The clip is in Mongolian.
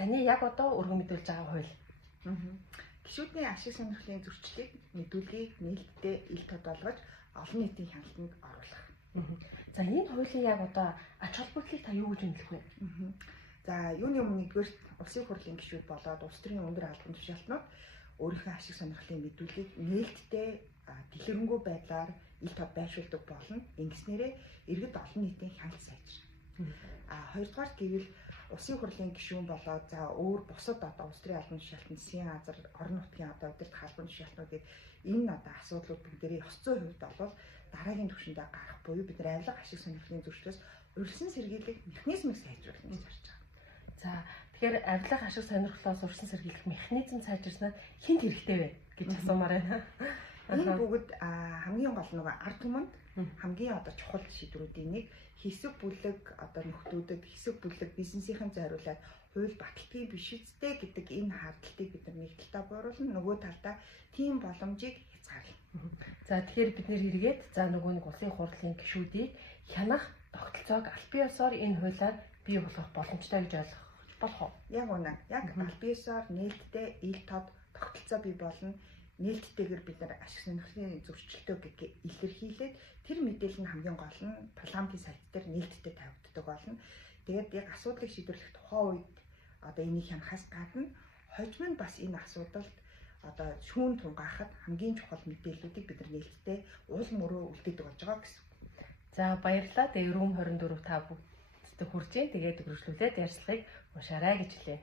таны яг одоо өргөн мэдүүлж байгаа хууль. Гишүүдийн ашиг сонирхлын зөрчлийг мэдүүлгийг нээлттэй ил тод болгож олон нийтийн хяналтанд оруулах. За энэ хуулийн яг одоо ач холбогдлыг та юу гэж үнэлэх вэ? За юуны өмнө нэгдүгээр улсын хурлын гишүүд болоод улс төрийн өндөр албан тушаалтнууд өөрийнхөө ашиг сонирхлын мэдүүлгийг нээлттэй дэлгэрэнгүй байдлаар ил тод байршуулдаг болно. Ингэснээрээ иргэд олон нийтийн хяналт сайжрна. Хоёрдугаар гэвэл улсын хурлын гишүүн болоод за өөр бусад одоо улс төрийн албан тушаалтын засгийн газар, орон нутгийн одоо удирдах албан тушаалтнуудыг энэ одоо асуудлууд бүгдээрээ ёс зүйн хувьд бол дараагийн түвшиндээ гарах буюу бид нар авилга ашиг сонирхлын зөрчлөөс урьдчилан сэргийлэх механизмыг сайжруулах гэж харж байгаа. За тэгэхээр авилга ашиг сонирхлоос урьдчилан сэргийлэх механизм сайжирснаар хинт хэрэгтэй вэ гэж асуумаар байна. Энэ бүгд хамгийн гол нэг ард түмэнд хамгийн одоо чухал шийдвэрүүдийн нэг хэсэг бүлэг одоо нөхдүүдэд хэсэг бүлэг бизнесийн зориулаад хууль баталтгийг биш үстэй гэдэг энэ хардлагыг бид нар нэг талдаа бууруулна, нөгөө талдаа тийм боломжийг хязгаарлана. За тэгэхээр бид нэр хэрэгэд за нөгөө нэг улсын хурлын гишүүдийг хянах тогтолцоог аль биесээр энэ хуулиар бий болгох боломжтой гэж ойлгох болох уу? Яг үнэ. Яг аль биесээр нээлттэй ил тод тогтолцоо бий болно. Нээлттэйгээр бид нар ашиг сонирхлын зөрчилтөө илэрхийлээд тэр мэдээлэл нь хамгийн гол нь парламентын сайт дээр нээлттэй тавигддаг болно. Тэгээд яг асуудлыг шийдвэрлэх тухайн үед одоо энийг хянахаас гадна хожим нь бас энэ асуудалд одоо шүүн тунгаахад хамгийн чухал мэдээллүүдийг бид нар нээлттэй уул мөрөө үлдээдэг болж байгаа гэсэн. За баярлалаа. Тэгээ Рүүм 24 та бүгд хүрж ийн. Тэгээд үргэлжлүүлээд ярьцлагыг уушаарай гэж хэлье.